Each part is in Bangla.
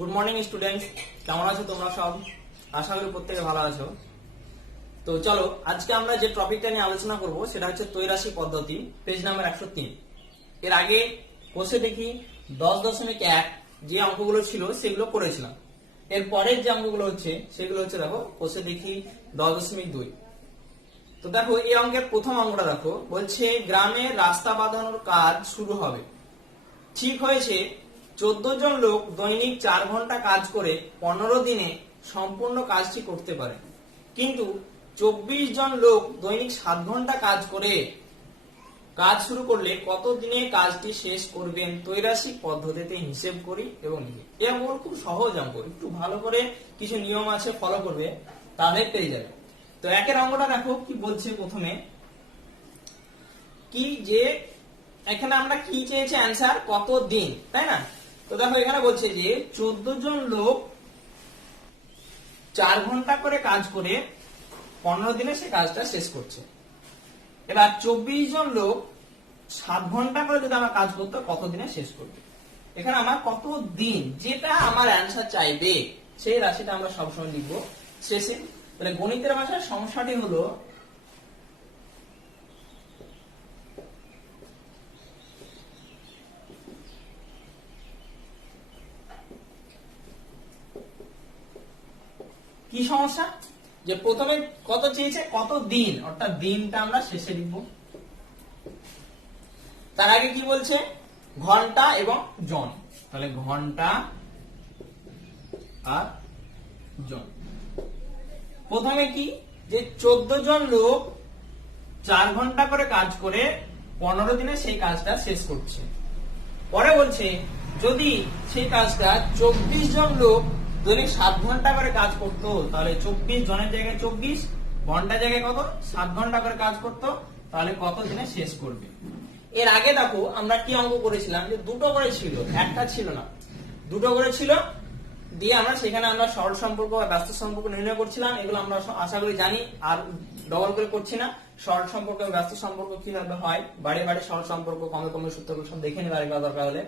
গুড মর্নিং স্টুডেন্টস, কেমন আছো তোমরা সব? আশা করি প্রত্যেকে ভালো আছো। তো চলো আজকে আমরা যে টপিকটা নিয়ে আলোচনা করব সেটা হচ্ছে ত্রৈরাশি পদ্ধতি, পেজ নাম্বার 103। এর আগে কোষে দেখি 10.1 যে অঙ্কগুলো ছিল সেগুলো করেছিলাম। এর পরের যে অঙ্কগুলো হচ্ছে সেগুলো হচ্ছে দেখো কোষে দেখি 10.2। তো দেখো এই অঙ্কের প্রথম অঙ্কটা দেখো, বলছে গ্রামে রাস্তা বাঁধানোর কাজ শুরু হবে। ঠিক হয়েছে 14 জন লোক দৈনিক 4 ঘন্টা কাজ করে 15 দিনে সম্পূর্ণ কাজটি করতে পারে, কিন্তু 24 জন লোক দৈনিক 7 ঘন্টা কাজ করে কাজ শুরু করলে কত দিনে কাজটি শেষ করবেন? ত্রৈরাশিক পদ্ধতিতে হিসেব করি এবং লিখি। এই অঙ্কগুলো খুব সহজ অঙ্ক, একটু ভালো করে কিছু নিয়ম আছে ফলো করবে তাহলে পেয়ে যাবে। তো একের অঙ্কটা দেখো কি বলছে, প্রথমে কি যে এখানে আমরা কি চেয়েছি অ্যান্সার কত দিন, তাই না? তো দেখো এখানে বলছে যে 14 জন লোক 4 ঘন্টা করে কাজ করে 15 দিনে সে কাজটা শেষ করছে। এবার 24 জন লোক 7 ঘন্টা করে যদি আমরা কাজ করতে কত দিনে শেষ করবে। এখানে আমার কত দিন যেটা আমার অ্যান্সার চাইবে সেই রাশিটা আমরা সবসময় লিখবো শেষে। তাহলে গণিতের ভাষায় সমস্যাটি হলো কি সমস্যা, যে প্রথমে কত চেয়েছে কত দিন, অর্থাৎ দিনটা আমরা শেষে লিখব। তার আগে কি বলছে ঘন্টা এবং জন, তাহলে ঘন্টা আর জন। প্রথমে কি যে 14 জন লোক 4 ঘন্টা করে কাজ করে 15 দিনে সেই কাজটা শেষ করছে। পরে বলছে যদি সেই কাজটা 24 জন লোক দৈনিক 7 ঘন্টা করে কাজ করতো, তাহলে 24 জনের জায়গায় 24 ঘন্টা জায়গায় কত 7 ঘন্টা করে কাজ করতো, তাহলে কত দিনে শেষ করবে। এর আগে দেখো আমরা কি অঙ্ক করেছিলাম, যে দুটো করে ছিল, একটা ছিল না, দুটো করে ছিল, দিয়ে আমরা সেখানে আমরা সরল সম্পর্ক বা ব্যস্ত সম্পর্ক নির্ণয় করছিলাম। এগুলো আমরা আশা করি জানি, আর ডবল করে করছি না। সরল সম্পর্ক এবং ব্যস্ত সম্পর্ক কিভাবে হয়, বাড়ি বাড়ি সরল সম্পর্ক, কমে কমে সূত্রগুলো সব দেখে নেবার দরকার হলে।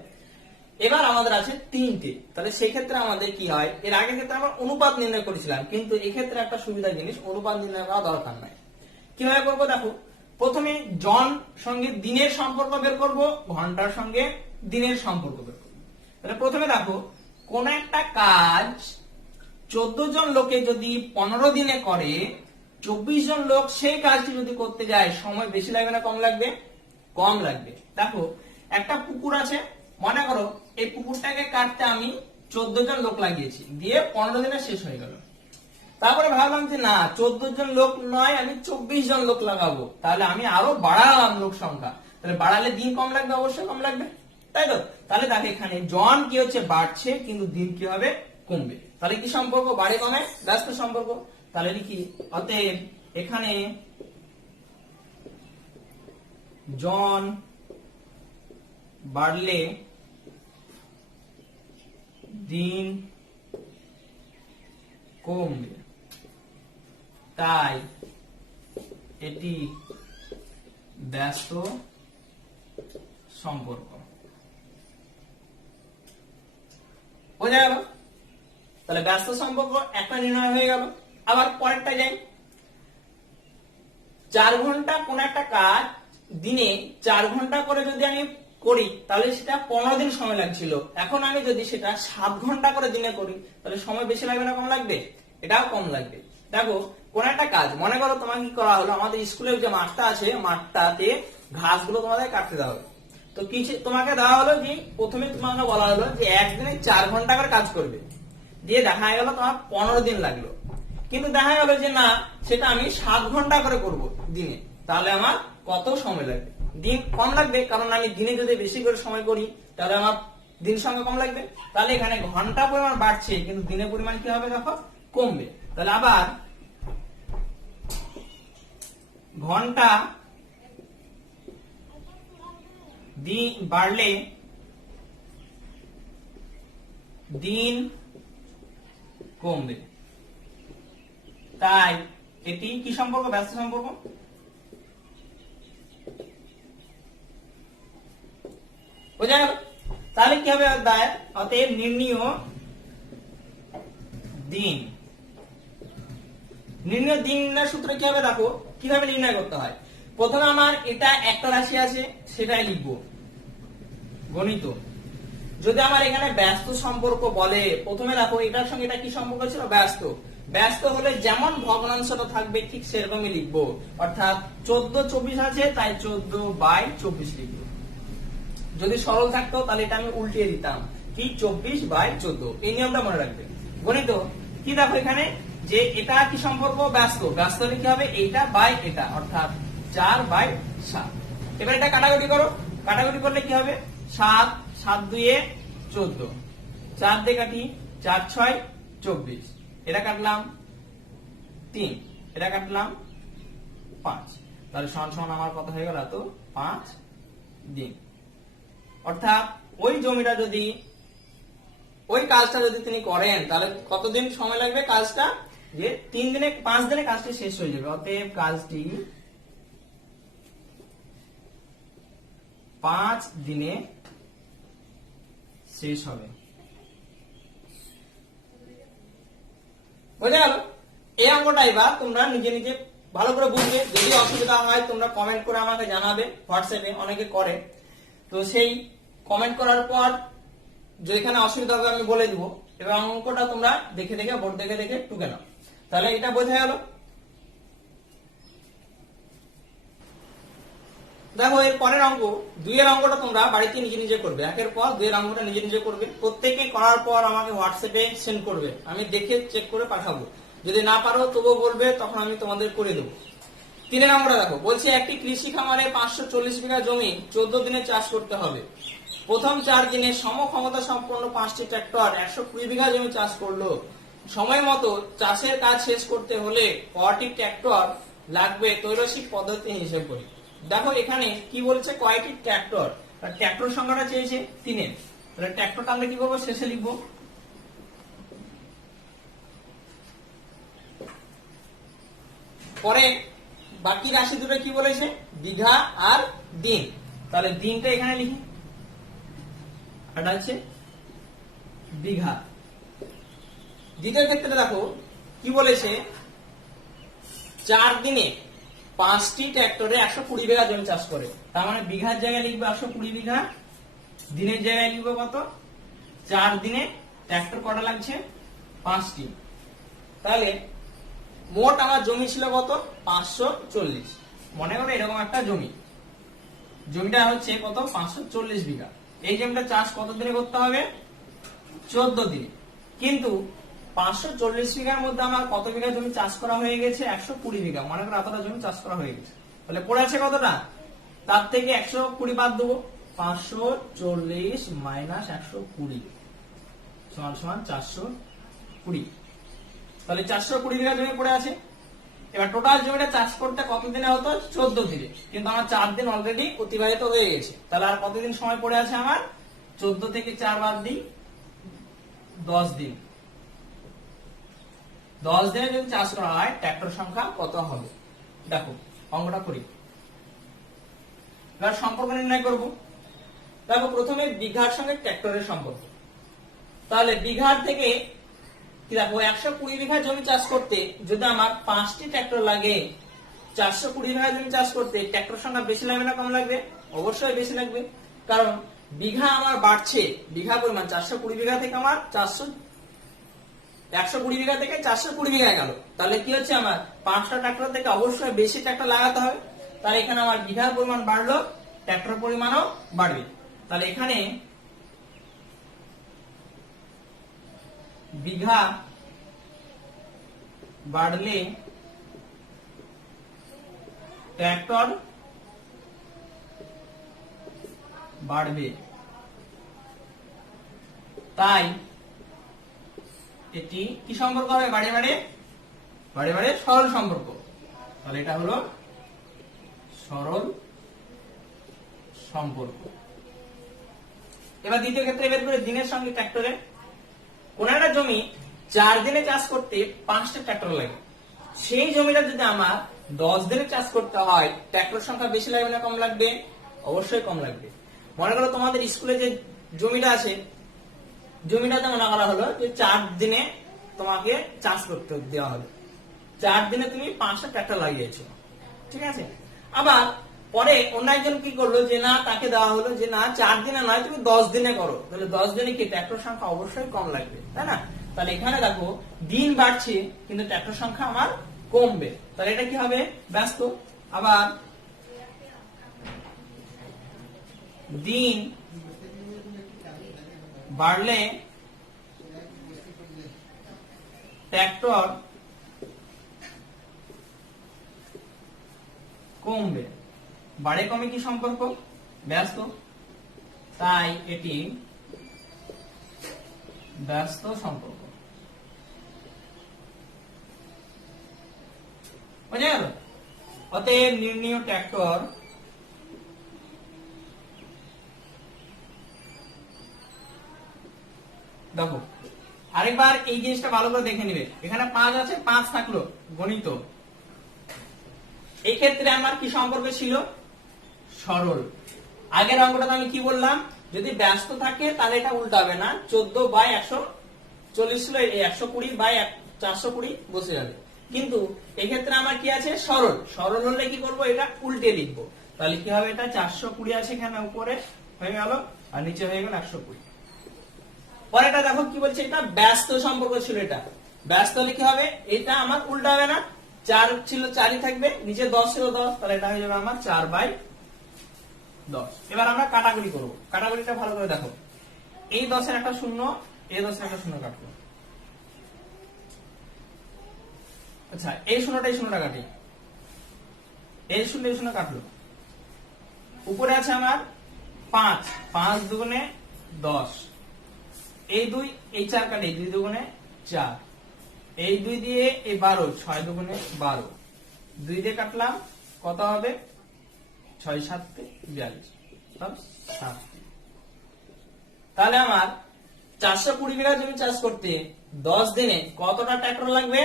এবার আমাদের আছে তিনটে, তাহলে সেই ক্ষেত্রে আমাদের কি হয়, এর আগের ক্ষেত্রে আমরা অনুপাত নির্ণয় করেছিলাম, কিন্তু এক্ষেত্রে একটা সুবিধার জিনিস, অনুপাত নির্ণয় করা দরকার নাই। কিভাবে করবো দেখো, প্রথমে জন সঙ্গে দিনের সম্পর্ক বের করব, ঘন্টার সঙ্গে দিনের সম্পর্ক বের করবো। তাহলে প্রথমে দেখো কোন একটা কাজ 14 জন লোকে যদি 15 দিনে করে, 24 জন লোক সেই কাজটি যদি করতে যায় সময় বেশি লাগবে না কম লাগবে? কম লাগবে। দেখো একটা পুকুর আছে, মনে করো এই পুকুরটাকে কাটতে আমি 14 জন লোক লাগিয়েছি, দিয়ে 15 দিনে শেষ হয়ে গেল। তারপরে ভাবলাম যে না 14 জন লোক নয়, আমি 24 জন লোক লাগাবো, তাহলে আমি আরো বাড়ালাম লোক সংখ্যা, তাহলে বাড়ালে দিন কম লাগবে, অবশ্যই কম লাগবে, তাই তো? তাহলে দেখো এখানে জন কি হচ্ছে বাড়ছে, কিন্তু দিন কি হবে কমবে। তাহলে কি সম্পর্ক, বাড়ে কমে ব্যস্ত সম্পর্ক। তাহলে লিখি অতএব এখানে জন বাড়লে দিন কমবে, তাই এটি ব্যস্ত সম্পর্ক। বোঝা গেল? তাহলে ব্যস্ত সম্পর্ক একটা নির্ণয় হয়ে গেল। আবার পরেরটা যাই, 4 ঘন্টা কোন একটা কাজ দিনে 4 ঘন্টা করে যদি আমি করি, তাহলে সেটা 15 দিন সময় লাগছিল। এখন আমি যদি সেটা 7 ঘন্টা করে দিনে করি, তাহলে সময় বেশি লাগবে না কম লাগবে? এটাও কম লাগবে। দেখো কোন একটা কাজ, মনে করো তোমার কি করা হলো, আমাদের স্কুলের যে মাঠটা আছে, মাঠটাতে ঘাসগুলো তোমাদের কাটতে দেওয়া হলো। তো কিছু তোমাকে দেওয়া হলো যে প্রথমে তোমাকে বলা হলো যে একদিনে 4 ঘন্টা করে কাজ করবে, দিয়ে দেখা গেল তোমার 15 দিন লাগলো। কিন্তু দেখা গেল যে না, সেটা আমি 7 ঘন্টা করে করব দিনে, তাহলে আমার কত সময় লাগবে? দিন কম লাগবে, কারণ আমি দিনে যদি বেশি করে সময় করি তাহলে আমার দিন সংখ্যা কম লাগবে। তাহলে এখানে ঘন্টা পরিমাণ বাড়ছে, কিন্তু দিনের পরিমাণ কি হবে দেখো কমবে। তাহলে আবার ঘন্টা দিন বাড়লে দিন কমবে, তাই এটি কি সম্পর্ক, ব্যস্ত সম্পর্ক। বোঝা গেল? তাহলে কি হবে, অতএব নির্ণীয় দিন। নির্ণয় দিন নির্ণয় সূত্র কি হবে দেখো, কিভাবে নির্ণয় করতে হয়। প্রথমে আমার এটা একটা রাশি আছে, সেটাই লিখবো গণিত। যদি আমার এখানে ব্যস্ত সম্পর্ক বলে, প্রথমে দেখো এটার সঙ্গে এটা কি সম্পর্ক ছিল, ব্যস্ত। ব্যস্ত হলে যেমন ভগ্নাংশটা থাকবে ঠিক সেরকমই লিখবো, অর্থাৎ 14/24 আছে তাই 14/24 লিখবো। যদি সরল থাকতো তাহলে এটা আমি উল্টিয়ে দিতাম, কি 24/14। এই নিয়মটা মনে রাখবে। গণিত কি দেখো এখানে যে এটা কি সম্পর্ক, ব্যস্ত। ব্যস্ত হলে কি হবে, এইটা বাই এটা, অর্থাৎ 4/7। এবার এটা কাটাকুটি করো, কাটাকুটি করলে কি হবে, 7, 7 2 14, 4 দিয়ে কাটি, 4 6 24, এটা কাটলাম 3, এটা কাটলাম 5, তাহলে সমান সমান আমার কত হয়ে গেল, তো 5 দিন। অর্থাৎ ওই জমিটা যদি, ওই কাজটা যদি তিনি করেন তাহলে কতদিন সময় লাগবে কাজটা, যে 3 দিনে 5 দিনে কাজটি শেষ হয়ে যাবে। অতএব কাজটি 5 দিনে শেষ হবে। বুঝে গেল? এই অঙ্কটা এবার তোমরা নিজে নিজে ভালো করে বুঝবে। যদি অসুবিধা হয় তোমরা কমেন্ট করে আমাকে জানাবে, হোয়াটসঅ্যাপে অনেকে করে। তো সেই কমেন্ট করার পর যেখানে অসুবিধা হবে আমি বলে দিব, এবং অঙ্কটা তোমরা দেখে দেখে বোর্ড দেখে দেখে টুকে নাও। তাহলে এটা বোঝা গেল। দেখো এর পরের অঙ্ক 2 এর অঙ্কটা তোমরা বাড়িতে নিজে নিজে করবে। একের পর 2 এর অঙ্কটা নিজে নিজে করবে। প্রত্যেকে করার পর আমাকে হোয়াটসঅ্যাপে সেন্ড করবে, আমি দেখে চেক করে পাঠাবো। যদি না পারো তবুও বলবে, তখন আমি তোমাদের করে দেবো। 3 এর অঙ্কটা দেখো, বলছি একটি কৃষি খামারে 540 বিঘা জমি 14 দিনে চাষ করতে হবে। প্রথম 4 দিনে সমক্ষমতা সম্পন্ন 5টি ট্রাক্টর 120 বিঘা জমি চাষ করলো। সময় মতো চাষের কাজ শেষ করতে হলে কয়টি ট্রাক্টর লাগবে তৈলসিক পদ্ধতি হিসেব করি। দেখো এখানে কি বলছে, কয়টি ট্রাক্টর, ট্রাক্টর সংখ্যাটা চেয়েছে 3 এর, তাহলে ট্রাক্টরটা আমরা কি করবো, শেষে লিখবো। পরে বাকি রাশি দুটো কি বলেছে, বিঘা আর দিন। তাহলে দিনটা এখানে লিখি, এটা হচ্ছে বিঘা। দ্বিতীয় ক্ষেত্রে দেখো কি বলেছে, 4 দিনে 5টি ট্রাক্টরে 120 বিঘা জমি চাষ করে। তার মানে বিঘার জায়গায় লিখবে 120 বিঘা, দিনের জায়গায় লিখবে কত, 4 দিনে ট্রাক্টর কটা লাগছে, 5টি। তাহলে মোট আমার জমি ছিল কত, 540। মনে করো এরকম একটা জমি, জমিটা হচ্ছে কত, 540 বিঘা। এই জমিটা চাষ কত দিনে করতে হবে, 14 দিনে। কিন্তু 540 বিঘার মধ্যে আমার কত বিঘা জমি চাষ করা হয়ে গেছে, 120 বিঘা। মনে করো এতটা জমি চাষ করা হয়ে গেছে, তাহলে পড়ে আছে কতটা, তার থেকে 120 বাদ দেবো। 540 মাইনাস 120 সমান সমান 420। তাহলে 420 বিঘা জমি পড়ে আছে। এবার টোটাল জমিটা চাষ করতে কত দিনে হতো, 14 দিনে, কিন্তু আমার 4 দিন অলরেডি অতিবাহিত হয়ে গেছে। তাহলে আর কতদিন সময় পড়ে আছে আমার, 14 থেকে 4 বাদ দিই, 10 দিন। 10 দিনে যদি চাষ করা হয় ট্রাক্টর সংখ্যা কত হবে, দেখো অঙ্কটা করি। এবার সম্পর্ক নির্ণয় করব। দেখো প্রথমে বিঘার সঙ্গে ট্রাক্টরের সম্পর্ক। তাহলে বিঘার থেকে কি দেখো, 120 বিঘা জমি চাষ করতে যদি আমার 5টি ট্রাক্টর লাগে, 420 বিঘা জমি চাষ করতে ট্রাক্টর সংখ্যা বেশি লাগবে না কম লাগবে, অবশ্যই বেশি লাগবে। কারণ বিঘা আমার বাড়ছে, বিঘা পরিমাণ 420 বিঘা থেকে আমার 120 বিঘা থেকে 420 বিঘা গেল। তাহলে কি হচ্ছে, আমার 5টা ট্রাক্টর থেকে অবশ্যই বেশি ট্রাক্টর লাগাতে হবে। তাহলে এখানে আমার বিঘার পরিমাণ বাড়লো, ট্রাক্টর পরিমাণও বাড়বে। তাহলে এখানে বিঘা বাড়লে ট্রাক্টর বাড়বে, তাই এটি কি সম্পর্ক হবে, বাড়ে বাড়ে সরল সম্পর্ক। তাহলে এটা হলো সরল সম্পর্ক। এবার দ্বিতীয় ক্ষেত্রে বের করে দিনের সঙ্গে ট্রাক্টরের। কোন একটা জমি 4 দিনে চাষ করতে 5টা ট্রাক্টর লাগে, সেই জমিটা যদি আমার 10 দিনে চাষ করতে হয় ট্রাক্টর সংখ্যা বেশি লাগবে না কম লাগবে, অবশ্যই কম লাগবে। মনে করো তোমাদের স্কুলে যে জমিটা আছে, জমিটাতে মনে করা হলো যে 4 দিনে তোমাকে চাষ করতে দেওয়া হবে। 4 দিনে তুমি 5টা ট্রাক্টর লাগিয়েছো, ঠিক আছে। আবার পরে অন্য একজন কি করলো যে না, তাকে দেওয়া হলো যে না 4 দিনে নয় তুমি 10 দিনে করো, তাহলে 10 দিনে কি ট্রাক্টর সংখ্যা অবশ্যই কম লাগবে, তাই না? তাহলে এখানে দেখো দিন বাড়ছে কিন্তু ট্রাক্টর সংখ্যা আমার কমবে, তাহলে এটা কি হবে? ব্যস্ত। আবার দিন বাড়লে ট্রাক্টর কমবে, বাড়ে কমে কি সম্পর্ক? ব্যস্ত, তাই এটি ব্যস্ত সম্পর্ক। বুঝা গেল? অতএব নির্ণীয় ট্রাক্টর দেখো আরেকবার এই জিনিসটা ভালো করে দেখে নিবে। এখানে 5 আছে, 5 থাকলো গণিত। এই ক্ষেত্রে আমার কি সম্পর্ক ছিল? সরল। আগের অঙ্কটা আমি কি বললাম, যদি ব্যস্ত থাকে তাহলে এটা উল্টাবে না, 14/140 ছিল, 120/420 বসে যাবে। কিন্তু এক্ষেত্রে আমার কি আছে? সরল। সরল হলে কি করব? এটা উল্টে লিখবো। তাহলে কি হবে? এটা 420 আছে এখানে উপরে হয়ে গেল, আর নিচে হয়ে গেল 120। পরে এটা দেখো কি বলছে, এটা ব্যস্ত সম্পর্ক ছিল। এটা ব্যস্ত হলে কি হবে? এটা আমার উল্টা হবে না, 4 ছিল 4ই থাকবে, নিচে 10 ছিল 10, তাহলে এটা হয়ে যাবে আমার 4/10। এবার আমরা কাটাকুটি করব। কাটাকুটিটা ভালো করে দেখো, এই 10-এর একটা শূন্য, এই 10-এর একটা শূন্য কাটলো। আচ্ছা, এই শূন্যটা কাটি, এই শূন্য কাটলো। উপরে আছে আমার 5, 5 দুগুণে 10, এই 2, এই 4 কাটে, 2 দুগুণে 4, এই 2 দিয়ে এই 12, 6 দুগুণে 12, 2 দিয়ে কাটলাম, কত হবে? 6 7 42, 7। তাহলে আমার 420 বিঘা জমি চাষ করতে 10 দিনে কতটা ট্রাক্টর লাগবে?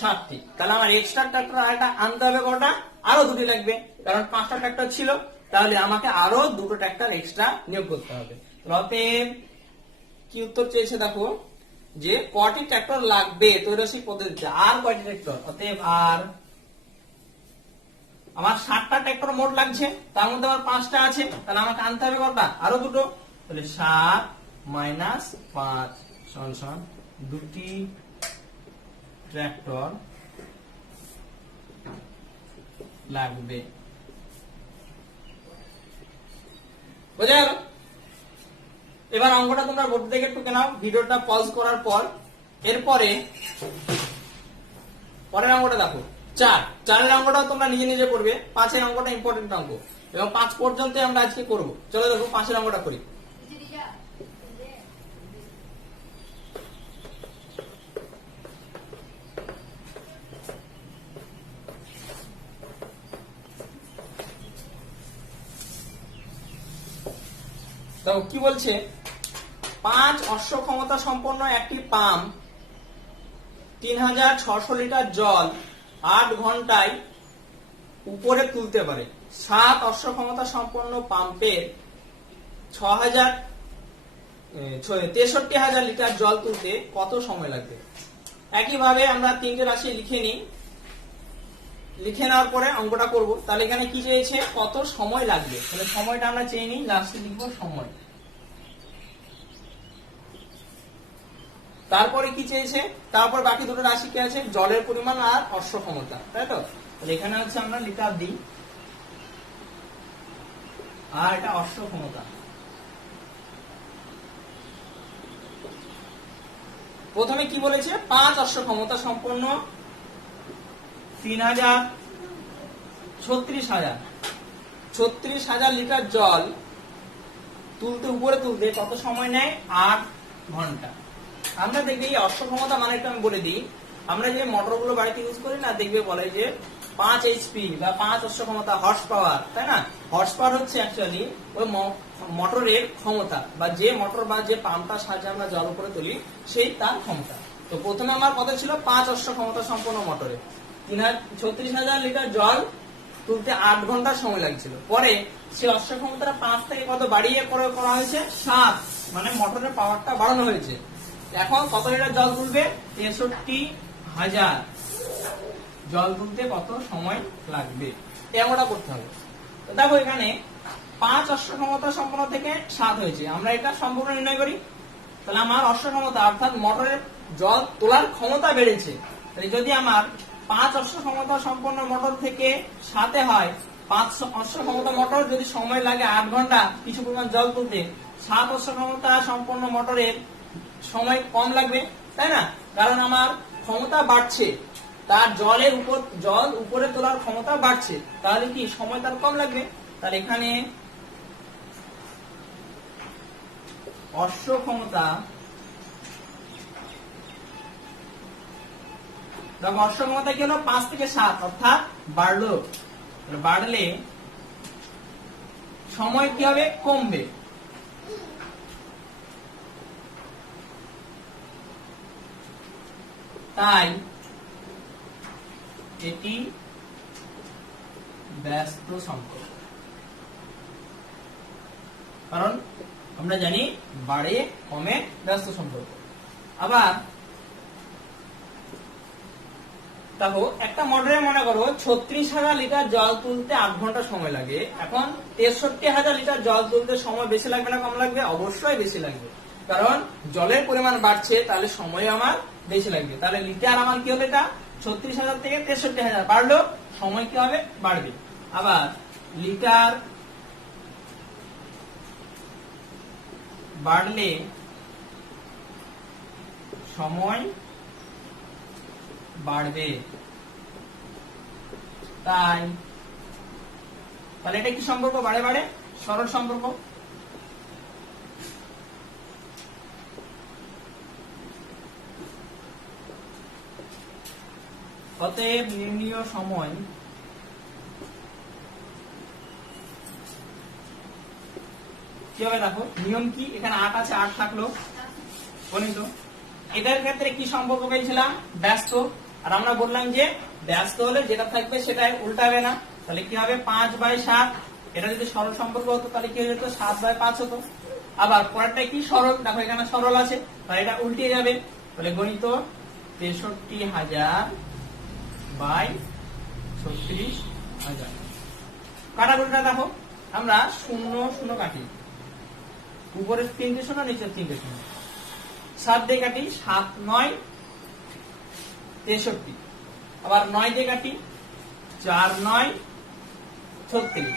7টি। তাহলে আমার এক্সট্রা ট্রাক্টর আরেকটা আনতে হবে, কটা? আরো 2টি লাগবে, কারণ 5টা ট্রাক্টর ছিল, তাহলে আমাকে আরো 2টো ট্রাক্টর এক্সট্রা নিয়োগ করতে হবে। অতএব কি উত্তর চেয়েছে দেখো, যে কয়টি ট্রাক্টর লাগবে ত্রৈরসিক পদ্ধতিতে, আর কয়টি ট্রাক্টর? অতএব আর আমার 7টা ট্রাক্টর মোট লাগছে, তার মধ্যে আমার 5টা আছে, তাহলে আমাকে আনতে হবে কটা? আরো 2টো। তাহলে 7 - 5 = 2টি ট্রাক্টর লাগবে। বুঝা গেল? এবার অঙ্কটা তোমরা বোর্ড থেকে টুকে নাও ভিডিওটা পজ করার পর। এরপরে পরের অঙ্কটা দেখো, 4-এর অঙ্কটা তোমরা নিজে নিজে করবে, 5-এর অঙ্কটা ইম্পর্টেন্ট অঙ্ক, এবং 5 পর্যন্ত আমরা আজকে করব। চলো দেখো 5-এর অঙ্কটা করি। দেখো কি বলছে, 5 অশ্ব ক্ষমতা সম্পন্ন একটি পাম্প 3600 লিটার জল 8 ঘন্টায় উপরে তুলতে পারে। 7 অশ্ব ক্ষমতা সম্পন্ন পাম্পের 63,000 লিটার জল তুলতে কত সময় লাগবে? একইভাবে আমরা 3টে রাশি লিখে নিই, লিখে নেওয়ার পরে অঙ্কটা করব। তাহলে এখানে কি চেয়েছে? কত সময় লাগবে। তাহলে সময়টা আমরা চেয়ে নিই, লাস্টে লিখবো সময়। তারপরে কি চেয়েছে? তারপর বাকি 2টো রাশি কি আছে? জলের পরিমাণ আর অশ্ব ক্ষমতা, তাই তো? তাহলে এখানে হচ্ছে আমরা লিটার দিই, আর এটা অশ্ব ক্ষমতা। প্রথমে কি বলেছে? 5 অশ্ব ক্ষমতা সম্পন্ন 36,000 লিটার জল উপরে তুলতে কত সময় নেয়? 8 ঘন্টা। আমরা দেখবি এই অশ্ব ক্ষমতা মানে একটু আমি বলে দিই, আমরা যে মোটরগুলো বাড়িতে ইউজ করি না, দেখবে বলে যে 5 HP বা 5 অশ্ব ক্ষমতা, হর্স পাওয়ার, তাই না? হর্স পাওয়ার হচ্ছে অ্যাকচুয়ালি ওই মোটরের ক্ষমতা, বা যে মোটর বা যে পাম্পটার সাহায্যে আমরা জল উপরে তুলি সেই তার ক্ষমতা। তো প্রথমে আমার কথা ছিল 5 অশ্ব ক্ষমতা সম্পন্ন মোটরে 36,000 লিটার জল তুলতে 8 ঘন্টা সময় লাগছিল। পরে সে অশ্ব ক্ষমতাটা 5 থেকে কত বাড়িয়ে করা হয়েছে? 7, মানে মোটরের পাওয়ারটা বাড়ানো হয়েছে। এখন কত লিটার জল তুলবে? 63,000 জল তুলতে কত সময় লাগবে এমনটা করতে হবে। তো দেখো এখানে 5 অশ্ব ক্ষমতা সম্পন্ন থেকে 7 হয়েছে, আমরা এটা সম্পূর্ণ নির্ণয় করি। তাহলে আমার অশ্ব ক্ষমতা অর্থাৎ মোটরের জল তোলার ক্ষমতা বেড়েছে। তাহলে যদি আমার 5 অশ্ব ক্ষমতা সম্পন্ন মোটর থেকে 7 হয়, 5 অশ্ব ক্ষমতা মোটর যদি সময় লাগে 8 ঘন্টা কিছু পরিমাণ জল তুলতে, 7 অশ্ব ক্ষমতা সম্পন্ন মোটরের সময় কম লাগবে, তাই না? কারণ আমার ক্ষমতা বাড়ছে, তার জল উপরে তোলার ক্ষমতা বাড়ছে, তাহলে কি সময় তার কম লাগবে। তাহলে এখানে অশ্ব ক্ষমতা, দেখো অশ্ব ক্ষমতা কি হলো? 5 থেকে 7 অর্থাৎ বাড়লো, বাড়লে সময় কি হবে? কমবে। তাই এটি ব্যস্ত সম্পর্ক, কারণ আমরা জানি বাড়ে কমে ব্যস্ত সম্পর্ক। আবার দেখো একটা মোটরে মনে করো 36,000 লিটার জল তুলতে 8 ঘন্টা সময় লাগে। এখন 63,000 লিটার জল তুলতে সময় বেশি লাগবে না কম লাগবে? অবশ্যই বেশি লাগবে, কারণ জলের পরিমাণ বাড়ছে, তাহলে সময় আমার বেশি লাগবে। তাহলে লিটার আমার কি হবে? এটা 36,000 থেকে 63,000 বাড়লো, সময় কি হবে? বাড়বে। আবার লিটার বাড়লে সময় বাড়বে। তাহলে এটা কি সম্পর্ক? বাড়ে বাড়ে সরল সম্পর্ক। অতএব নির্ণীয় সময় কি হবে? দেখো নিয়ম কি, এখানে 8 আছে, 8 থাকলো গণিত। এটার ক্ষেত্রে কি সম্পর্ক পেয়েছিলাম? ব্যস্ত। আর আমরা বললাম যে ব্যস্ত হলে যেটা থাকবে সেটাই উল্টাবে না। তাহলে কি হবে? 5/7। এটা যদি সরল সম্পর্ক হতো তাহলে কি হয়ে যেত? 7/5 হতো। আবার পরেরটা কি? সরল। দেখো এখানে সরল আছে, তাহলে এটা উল্টে যাবে। তাহলে গণিত 63,000/36,000। কাটাকুটিটা দেখো, আমরা 0 0 কাটি, উপরের 3টে 0, নিচের 3টে 0। 7 দিয়ে কাটি, 7 9 63। আবার 9 দিয়ে কাটি, 4 9 36।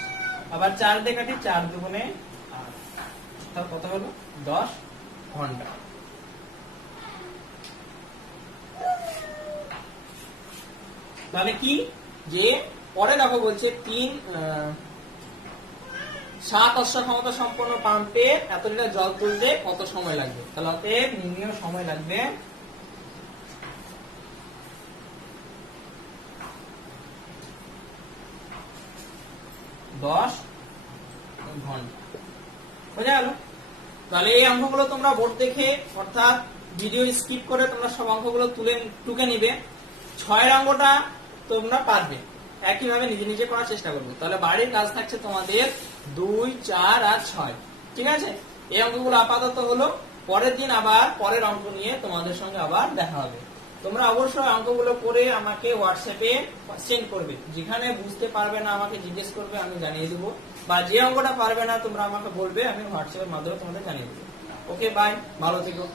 আবার 4 দিয়ে কাটি, 4 দুগুণে 8। কত হলো? 10 ঘন্টা। তাহলে কি যে পরে দেখো বলছে 7 অশ্ব ক্ষমতা সম্পন্ন পাম্পে এত লিটার জল তুলতে কত সময় লাগবে? তাহলে অতএব নির্ণীয় সময় লাগবে 10 ঘন্টা। বোঝা গেল? তাহলে এই অঙ্কগুলো তোমরা বোর্ড দেখে অর্থাৎ ভিডিও স্কিপ করে তোমরা সব অঙ্কগুলো টুকে নিবে। 6 অঙ্কটা তোমরা পারবে, একইভাবে নিজে নিজে করার চেষ্টা করবে। তাহলে বাড়ির কাজ থাকছে তোমাদের 2 4 আর 6। ঠিক আছে? এই অঙ্কগুলো আপাতত হলো, পরের দিন আবার পরের অঙ্ক নিয়ে তোমাদের সঙ্গে আবার দেখা হবে। তোমরা অবশ্যই অঙ্কগুলো করে আমাকে হোয়াটসঅ্যাপে সেন্ড করবে। যেখানে বুঝতে পারবে না আমাকে জিজ্ঞেস করবে, আমি জানিয়ে দেবো। বা যে অঙ্কটা পারবে না তোমরা আমাকে বলবে, আমি হোয়াটসঅ্যাপের মাধ্যমে তোমাদের জানিয়ে দেবো। ওকে, বাই, ভালো থেকো।